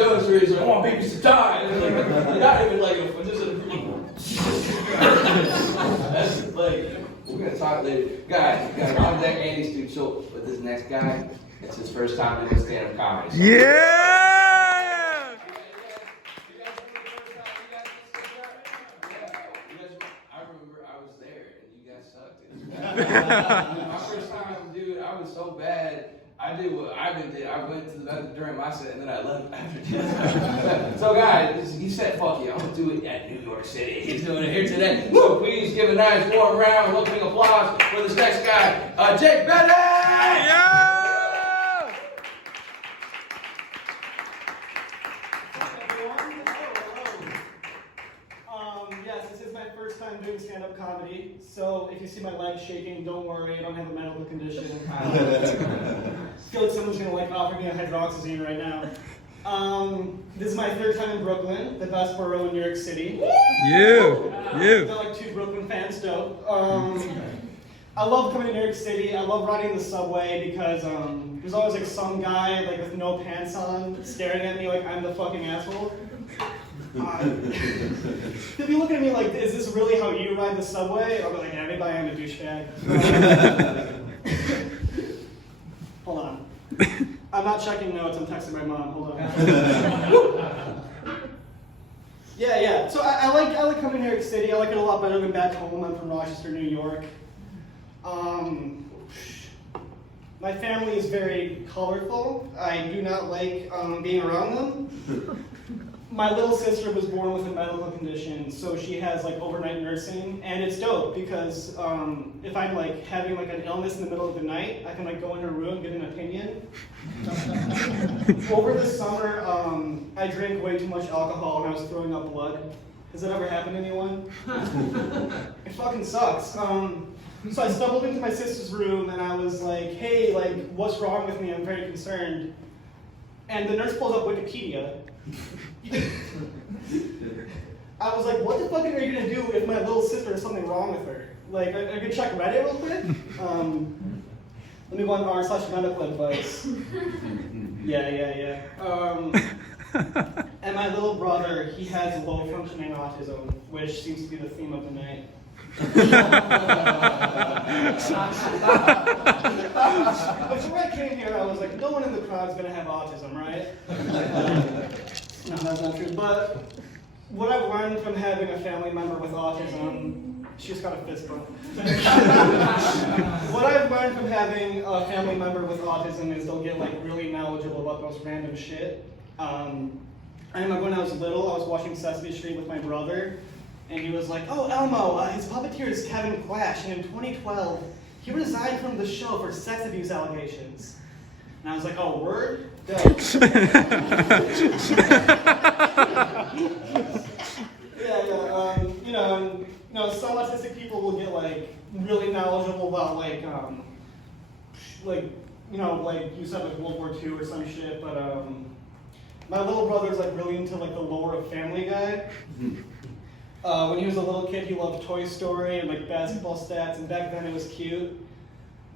Josué, he's like, I want babies to die. And like, not even like, just that's like, we're gonna talk later. Guys, I'm that Andy's dude. So, but this next guy, it's his first time doing stand-up comedy. So. Yeah! I remember I was there and you guys sucked. My first time, dude, I was so bad. I did what Ivan did. I went to the bathroom during my set and then I left after dinner. So guys, he said, fuck you, I'm gonna do it at New York City. He's doing it here today. So please give a nice warm round, welcoming applause for this next guy, Jake Bennett! Yeah! Yes, this is my first time doing stand-up comedy, so if you see my legs shaking, don't worry, I don't have a medical condition. I feel like someone's gonna offer me a hydroxyzine right now. This is my third time in Brooklyn, the best borough in New York City. You! Got like 2 Brooklyn fans still. I love coming to New York City. I love riding the subway because there's always like some guy with no pants on staring at me like I'm the fucking asshole. They'll be looking at me like, is this really how you ride the subway? I'll be like, yeah, maybe I am a douchebag. Hold on. I'm not checking notes, I'm texting my mom. Hold on. Yeah. So I like coming to New York City. I like it a lot better than back home. I'm from Rochester, New York. My family is very colorful. I do not like being around them. My little sister was born with a medical condition, so she has overnight nursing, and it's dope because if I'm having an illness in the middle of the night, I can go in her room, get an opinion. Over the summer, I drank way too much alcohol and I was throwing up blood. Has that ever happened to anyone? It fucking sucks. So I stumbled into my sister's room and I was like, hey, what's wrong with me? I'm very concerned. And the nurse pulls up Wikipedia. I was like, what the fuck are you gonna do if my little sister has something wrong with her? Are you gonna check Reddit real quick? Let me go on r/medical advice. Yeah. And my little brother, he has low functioning autism, which seems to be the theme of the night. Before I came here, I was like, no one in the crowd's gonna have autism, right? No, that's not true. But what I've learned from having a family member with autism, she's got a fist bump. What I've learned from having a family member with autism is they'll get really knowledgeable about those random shit. I remember when I was little, I was watching Sesame Street with my brother, and he was like, oh, Elmo, his puppeteer is Kevin Clash, and in 2012, he resigned from the show for sex abuse allegations. And I was like, oh, word? Yeah, some autistic people will get really knowledgeable about you said World War II or some shit, but my little brother's really into the lore of Family Guy. When he was a little kid, he loved Toy Story and basketball stats, and back then it was cute.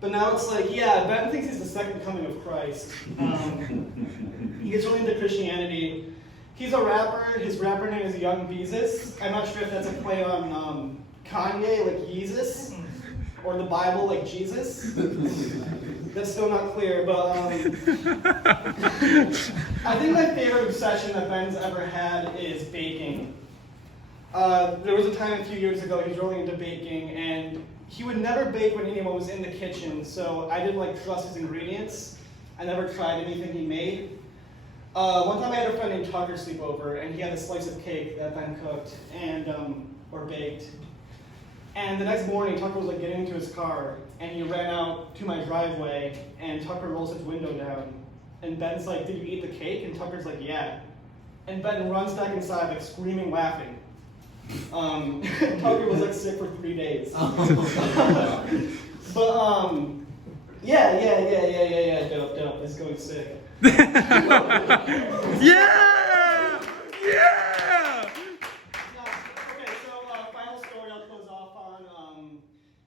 But now it's Ben thinks he's the second coming of Christ. He gets really into Christianity. He's a rapper. His rapper name is Young Beezus. I'm not sure if that's a play on Kanye, Yeezus, or the Bible, Jesus. That's still not clear, but I think my favorite obsession that Ben's ever had is baking. There was a time a few years ago he was really into baking, and he would never bake when anyone was in the kitchen, so I didn't trust his ingredients. I never tried anything he made. One time I had a friend named Tucker sleep over, and he had a slice of cake that Ben cooked and or baked. And the next morning, Tucker was getting into his car, and he ran out to my driveway, and Tucker rolls his window down. And Ben's like, did you eat the cake? And Tucker's like, yeah. And Ben runs back inside, screaming, laughing. Tucker was sick for 3 days. But yeah, dope. It's going sick. Yeah! Okay, so final story I'll close off on.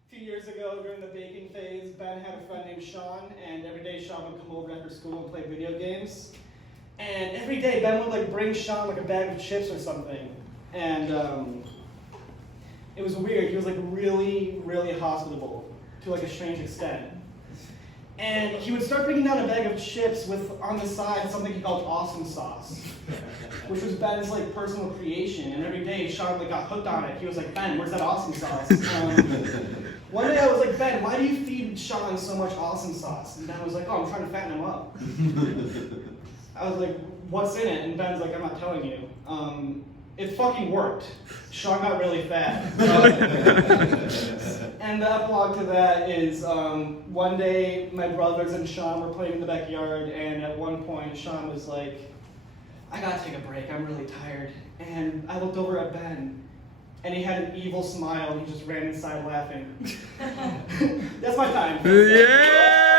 A few years ago during the baking phase, Ben had a friend named Sean, and every day Sean would come over after school and play video games. And every every day Ben would like bring Sean like a bag of chips or something, and it was weird. He was like really, really hospitable to like a strange extent. And he would start bringing down a bag of chips with, on the side, something he called awesome sauce, which was Ben's like personal creation. And every day, Sean like got hooked on it. He was like, Ben, where's that awesome sauce? One day I was like, Ben, why do you feed Sean so much awesome sauce? And Ben was like, oh, I'm trying to fatten him up. I was like, what's in it? And Ben's like, I'm not telling you. It fucking worked. Sean got really fat. And the epilogue to that is one day my brothers and Sean were playing in the backyard, and at one point Sean was like, I gotta take a break, I'm really tired. And I looked over at Ben, and he had an evil smile, and he just ran inside laughing. That's my time. Yeah!